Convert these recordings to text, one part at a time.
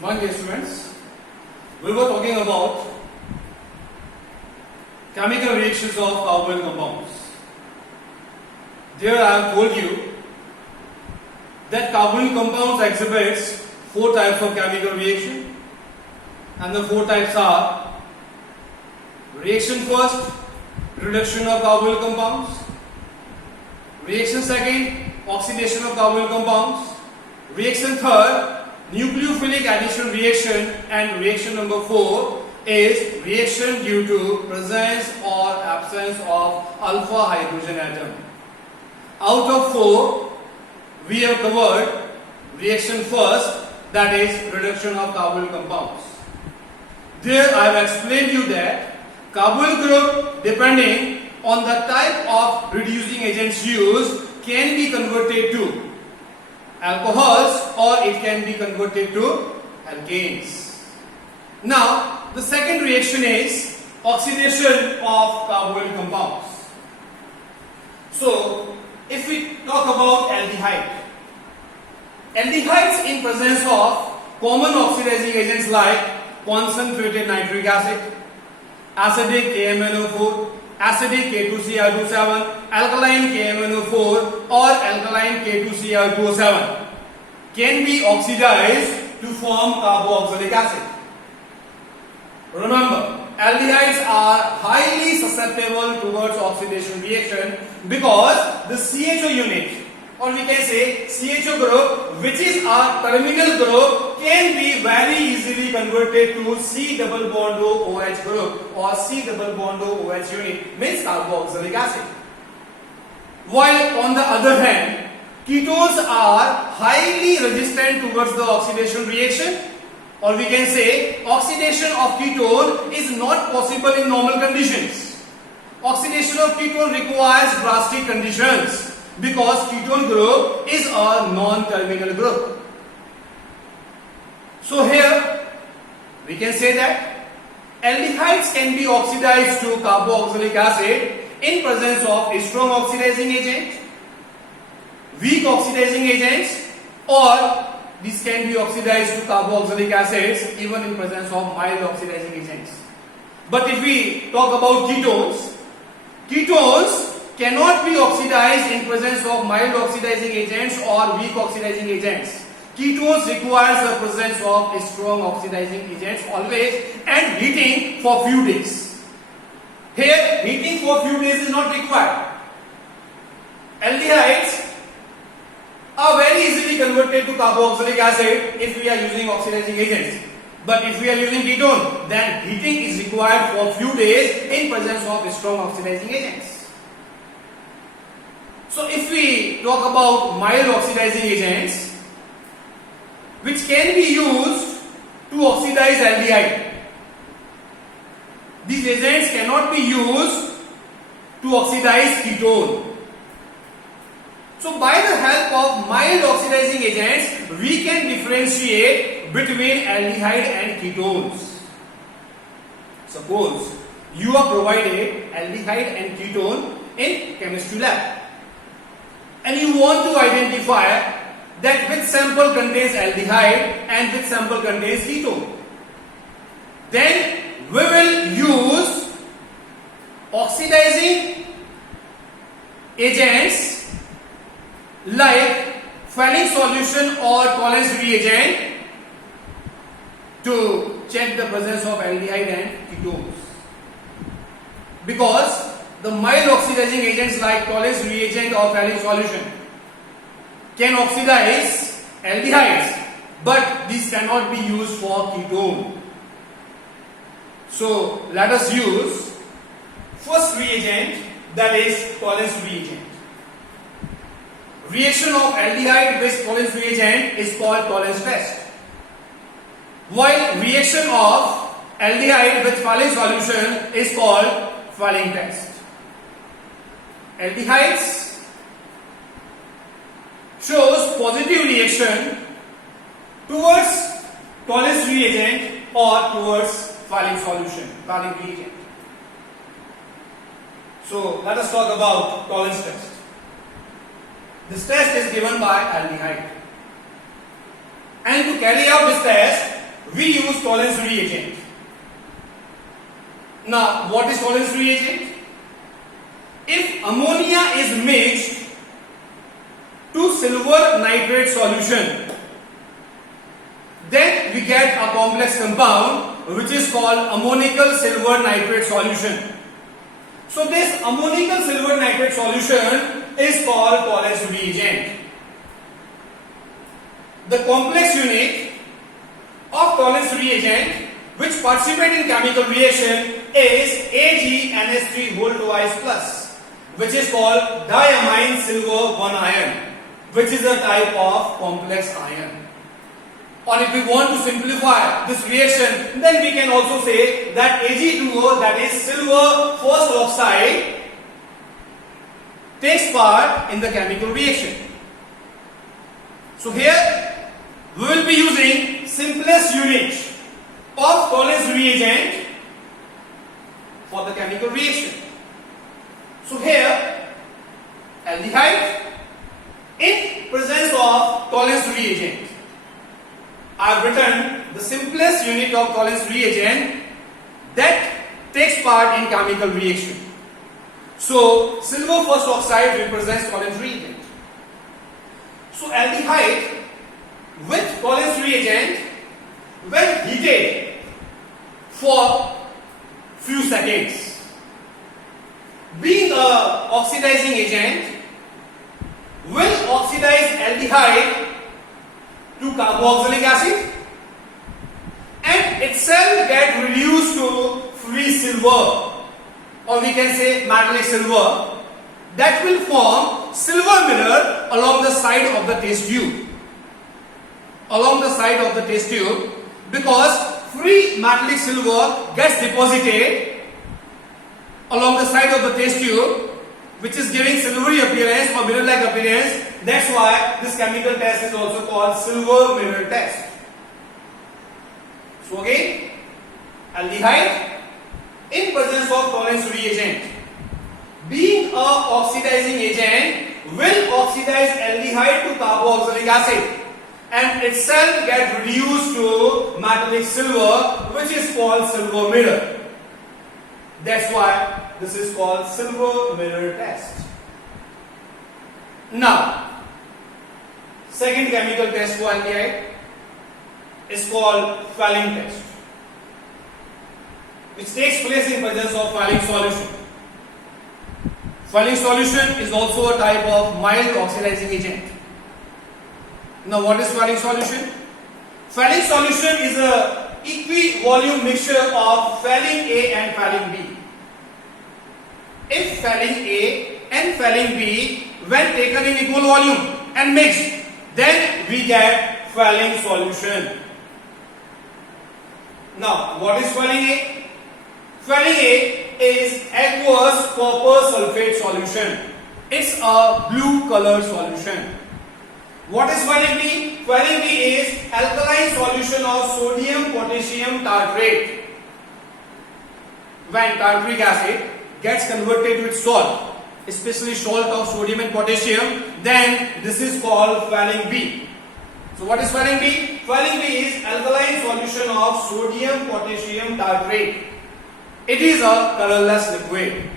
One day, students, we were talking about chemical reactions of carbonyl compounds. There I have told you that carbonyl compounds exhibits four types of chemical reaction, and the four types are reaction first, reduction of carbonyl compounds; reaction second, oxidation of carbonyl compounds; reaction third, nucleophilic addition reaction; and reaction number 4 is reaction due to presence or absence of alpha hydrogen atom. Out of 4, we have covered reaction first, that is reduction of carbonyl compounds. There I have explained you that carbonyl group, depending on the type of reducing agents used, can be converted to alcohols or it can be converted to alkanes. Now, the second reaction is oxidation of carbonyl compounds. So, if we talk about aldehyde, aldehydes in presence of common oxidizing agents like concentrated nitric acid, acidic KMnO4, acidic K2Cr27, alkaline KMnO4 or alkaline K2Cr207 can be oxidized to form carboxylic acid. Remember, aldehydes are highly susceptible towards oxidation reaction because the CHO unit, or we can say CHO group, which is a terminal group, can be very easily converted to C double bond OH group or C double bond OH unit, means carboxylic acid. While on the other hand, ketones are highly resistant towards the oxidation reaction, or we can say oxidation of ketone is not possible in normal conditions. Oxidation of ketone requires drastic conditions because ketone group is a non-terminal group. So here we can say that aldehydes can be oxidized to carboxylic acid in presence of a strong oxidizing agent, weak oxidizing agents, or these can be oxidized to carboxylic acids even in presence of mild oxidizing agents. But if we talk about ketones, ketones cannot be oxidized in presence of mild oxidizing agents or weak oxidizing agents. Ketones requires the presence of a strong oxidizing agents always and heating for few days. Here heating for few days is not required. Aldehydes are very easily converted to carboxylic acid if we are using oxidizing agents. But if we are using ketone, then heating is required for few days in presence of strong oxidizing agents. So if we talk about mild oxidizing agents which can be used to oxidize aldehyde, these agents cannot be used to oxidize ketone. So by the help of mild oxidizing agents, we can differentiate between aldehyde and ketones. Suppose you are provided aldehyde and ketone in chemistry lab, and you want to identify that which sample contains aldehyde and which sample contains ketone. Then we will use oxidizing agents like Fehling solution or Collins reagent to check the presence of aldehyde and ketones. Because the mild oxidizing agents like Collins reagent or Fehling solution can oxidize aldehydes, but these cannot be used for ketone. So let us use first reagent, that is Collins reagent. Reaction of aldehyde with Collins reagent is called Collins test, while reaction of aldehyde with Fehling solution is called Fehling test. Aldehydes shows positive reaction towards Collins reagent or towards Fehling solution, Fehling reagent. So let us talk about Collins test. This test is given by aldehyde, and to carry out this test we use Tollens reagent. Now, what is Tollens reagent? If ammonia is mixed to silver nitrate solution, then we get a complex compound which is called ammonical silver nitrate solution. So this ammonical silver nitrate solution is called Tollens reagent. The complex unit of Tollens reagent which participate in chemical reaction is AgNH3 whole twice plus, which is called diamine silver 1 ion, which is a type of complex ion. Or if we want to simplify this reaction, then we can also say that Ag2O, that is silver first oxide, takes part in the chemical reaction. So here we will be using simplest unit of Tollens reagent for the chemical reaction. So here aldehyde in presence of Tollens reagent. I have written the simplest unit of Tollens reagent that takes part in chemical reaction. So silver first oxide represents Tollens reagent. So aldehyde with Tollens reagent, when heated for few seconds, being a oxidizing agent, will oxidize aldehyde to carboxylic acid and itself get reduced to free silver, or we can say metallic silver, that will form silver mirror along the side of the test tube. Along the side of the test tube, because free metallic silver gets deposited along the side of the test tube, which is giving silvery appearance or mirror-like appearance. That's why this chemical test is also called silver mirror test. So again, aldehyde in presence of Tollens reagent, being a oxidizing agent, will oxidize aldehyde to carboxylic acid and itself get reduced to metallic silver, which is called silver mirror. That's why this is called silver mirror test. Now, second chemical test for aldehyde is called Fehling test, which takes place in presence of Fehling solution. Fehling solution is also a type of mild oxidizing agent. Now, what is Fehling solution? Fehling solution is a equi-volume mixture of Pheling A and Pheling B. If Pheling A and Pheling B, when taken in equal volume and mixed, then we get Pheling solution. Now, what is Pheling A? Pheling A is aqueous copper sulfate solution. It's a blue color solution. What is Pheling B? Pheling B is alkaline solution of sodium potassium tartrate. When tartaric acid gets converted with salt, especially salt of sodium and potassium, then this is called Pheling B. So what is Pheling B? Pheling B is alkaline solution of sodium potassium tartrate. It is a colorless liquid.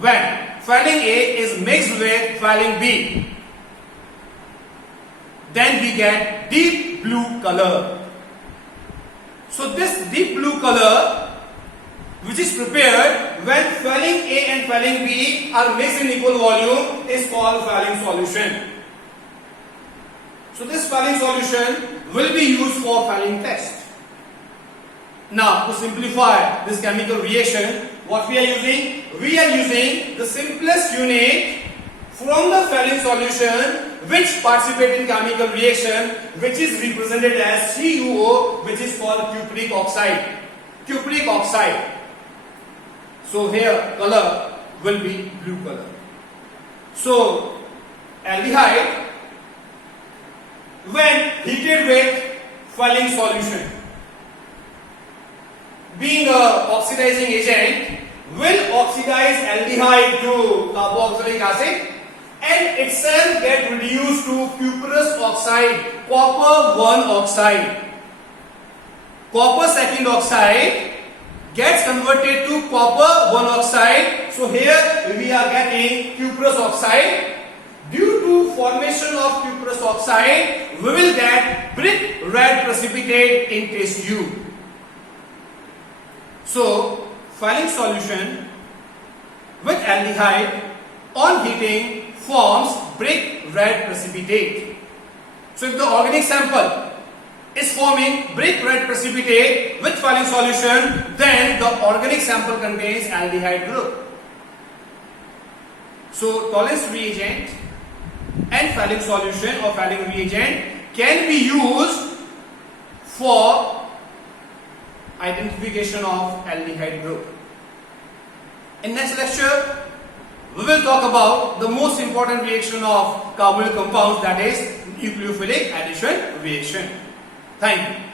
When Pheling A is mixed with Pheling B, then we get deep blue color. So this deep blue color, which is prepared when Pheling A and Pheling B are mixed in equal volume, is called Pheling solution. So this Pheling solution will be used for Pheling test. Now, to simplify this chemical reaction, what we are using? We are using the simplest unit from the Pheling solution which participate in chemical reaction, which is represented as CuO, which is called cupric oxide. Cupric oxide. So here color will be blue color. So aldehyde, when heated with Pheling solution, being a oxidizing agent, will oxidize aldehyde to carboxylic acid and itself get reduced to cuprous oxide, copper 1 oxide. copper second oxide gets converted to copper 1 oxide. So here we are getting cuprous oxide. Due to formation of cuprous oxide, we will get brick red precipitate in test tube. So Fehling solution with aldehyde on heating forms brick red precipitate. So if the organic sample is forming brick red precipitate with Fehling solution, then the organic sample contains aldehyde group. So Tollens reagent and Fehling solution or Fehling reagent can be used for identification of aldehyde group. In next lecture, we will talk about the most important reaction of carbonyl compounds, that is nucleophilic addition reaction. Thank you.